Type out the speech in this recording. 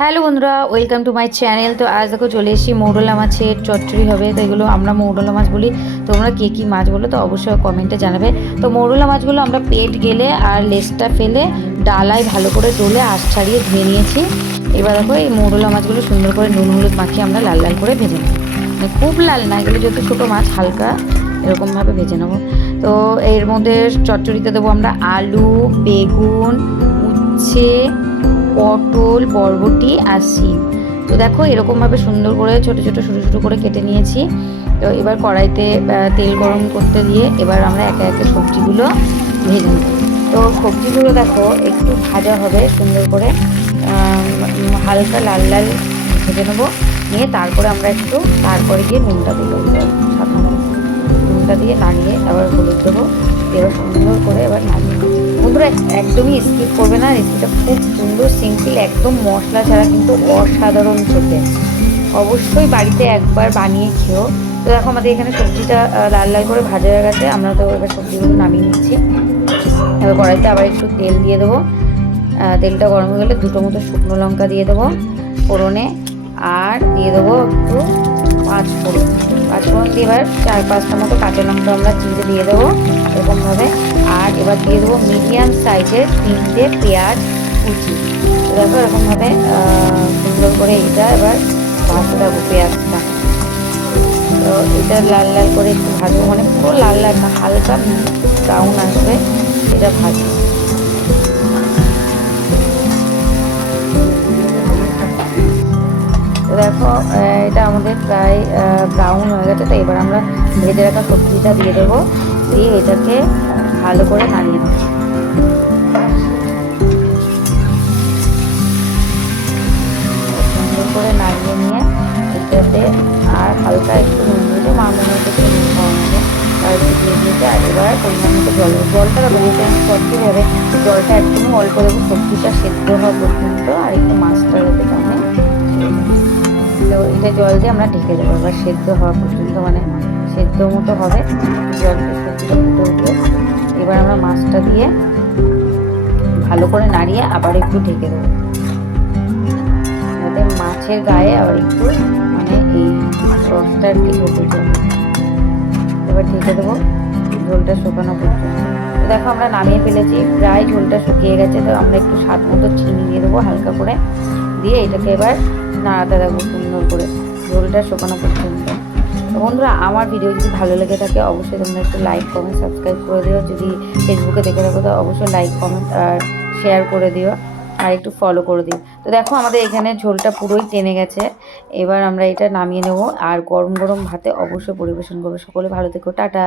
Hello বন্ধুরা, welcome to my channel. তো আজ দেখো চলে এসেছি মৌরলা মাছের চচ্চড়ি হবে, তো এগুলো আমরা মৌরলা মাছ বলি। তোমরা কে কী মাছ বলো, তো অবশ্যই কমেন্টে জানাবে। তো মৌরলা মাছগুলো আমরা পেট গেলে আর লেজটা ফেলে ডালায় ভালো করে ডলে আঁশ ছাড়িয়ে ধুয়ে নিয়েছি। এবার দেখো এই মৌরলা মাছগুলো সুন্দর করে নুন হলুদ মাখিয়ে আমরা লাল লাল করে ভেজে নেব। মানে খুব লাল না, এগুলো যত ছোটো মাছ, হালকা এরকমভাবে ভেজে নেব। তো এর মধ্যে চচ্চড়িতে দেবো আমরা আলু, বেগুন, উচ্ছে পটল, বরবটি আর শিম। তো দেখো, এরকমভাবে সুন্দর করে ছোট ছোট, ছোটো ছোটো করে কেটে নিয়েছি। তো এবার কড়াইতে তেল গরম করতে দিয়ে এবার আমরা একে একে সবজিগুলো ভেজে নেব। তো সবজিগুলো দেখো, একটু ভাজা হবে, সুন্দর করে হালকা লাল লাল ভেজে নেব। নিয়ে তারপরে আমরা একটু তারপরে গিয়ে নুনটা দেবো সাধারণ নুনটা দিয়ে নাড়িয়ে আবার হলুদ দেবো। এবার সুন্দর করে এবার নাড়িয়ে। বন্ধুরা একদমই স্কিপ করবে না। রেসিপিটা খুব সুন্দর সিম্পল একদম মশলা ছাড়া কিন্তু অসাধারণ খেতে। অবশ্যই বাড়িতে একবার বানিয়ে খেও। তো দেখো আমাদের এখানে সবজিটা লাল লাল করে ভাজা হয়ে গেছে। আমরা তো এবার সবজিগুলো নামিয়ে নিচ্ছি। এবার কড়াইতে আবার একটু তেল দিয়ে দেবো। তেলটা গরম হয়ে গেলে দুটো মতো শুকনো লঙ্কা দিয়ে দেবো ফোড়নে। আর দিয়ে দেবো একটু পাঁচ ফোড়ন পাঁচ ফোড়ন দিয়ে এবার চার পাঁচটা মতো কাঁচা লঙ্কা আমরা চিড়ে দিয়ে দেবো এরকমভাবে। আর এবার দিয়ে দেবো মিডিয়াম সাইজের তিনটে পেঁয়াজ কুচি। দেখো এরকমভাবে সুন্দর করে এটা এবার ভাজতে থাকব পেঁয়াজটা। তো এটা লাল লাল করে একটু ভাজবো। মানে পুরো লাল লাল না, হালকা ব্রাউন আসবে। এটা ভাজবো। দেখো এটা আমাদের প্রায় ব্রাউন হয়ে গেছে, তো এবার আমরা ভেজে রাখা সবজিটা দিয়ে দেবো। দিয়ে এটাকে ভালো করে নাড়িয়ে নেব সুন্দর করে নাড়িয়ে নিয়ে এটাতে আর হালকা একটু নুন দিতে মা মনে নুন খাওয়া হবে আর একটু দিয়ে আর এবার পরিমাণ মতো জল দেবো। জলটা দেবো সবজি হবে জলটা একদম অল্প দেবো, সবজিটা সেদ্ধ হওয়া পর্যন্ত আর একটু মাছটা যাতে এটা জল দিয়ে আমরা ঢেকে দেবো। এবার সেদ্ধ হওয়া পর্যন্ত মানে সেদ্ধ মতো হবে। জলটা উঠবে এবার আমরা মাছটা দিয়ে ভালো করে নাড়িয়ে আবার একটু ঢেকে দেবো। যাতে মাছের গায়ে আবার একটু মানে এই রসটা আর কি ঢুকে এবার ঢেকে দেবো ঝোলটা শুকানো পর্যন্ত। দেখো, আমরা নামিয়ে ফেলেছি। প্রায় ঝোলটা শুকিয়ে গেছে, তো আমরা একটু স্বাদ মতো চিনি দিয়ে দেবো হালকা করে। দিয়ে এটাকে এবার নাড়াতে দেবো সুন্দর করে। ঝোলটা শুকানো পর্যন্ত। বন্ধুরা, আমার ভিডিও যদি ভালো লেগে থাকে, অবশ্যই তোমরা একটু লাইক কমেন্ট সাবস্ক্রাইব করে দিও। যদি ফেসবুকে দেখে থাকো, তো অবশ্যই লাইক কমেন্ট আর শেয়ার করে দিও। আর একটু ফলো করে দিও। তো দেখো, আমাদের এখানে ঝোলটা পুরোই টেনে গেছে। এবার আমরা এটা নামিয়ে নেব। আর গরম গরম ভাতে অবশ্যই পরিবেশন করব। সকলে ভালো থেকো। টাটা।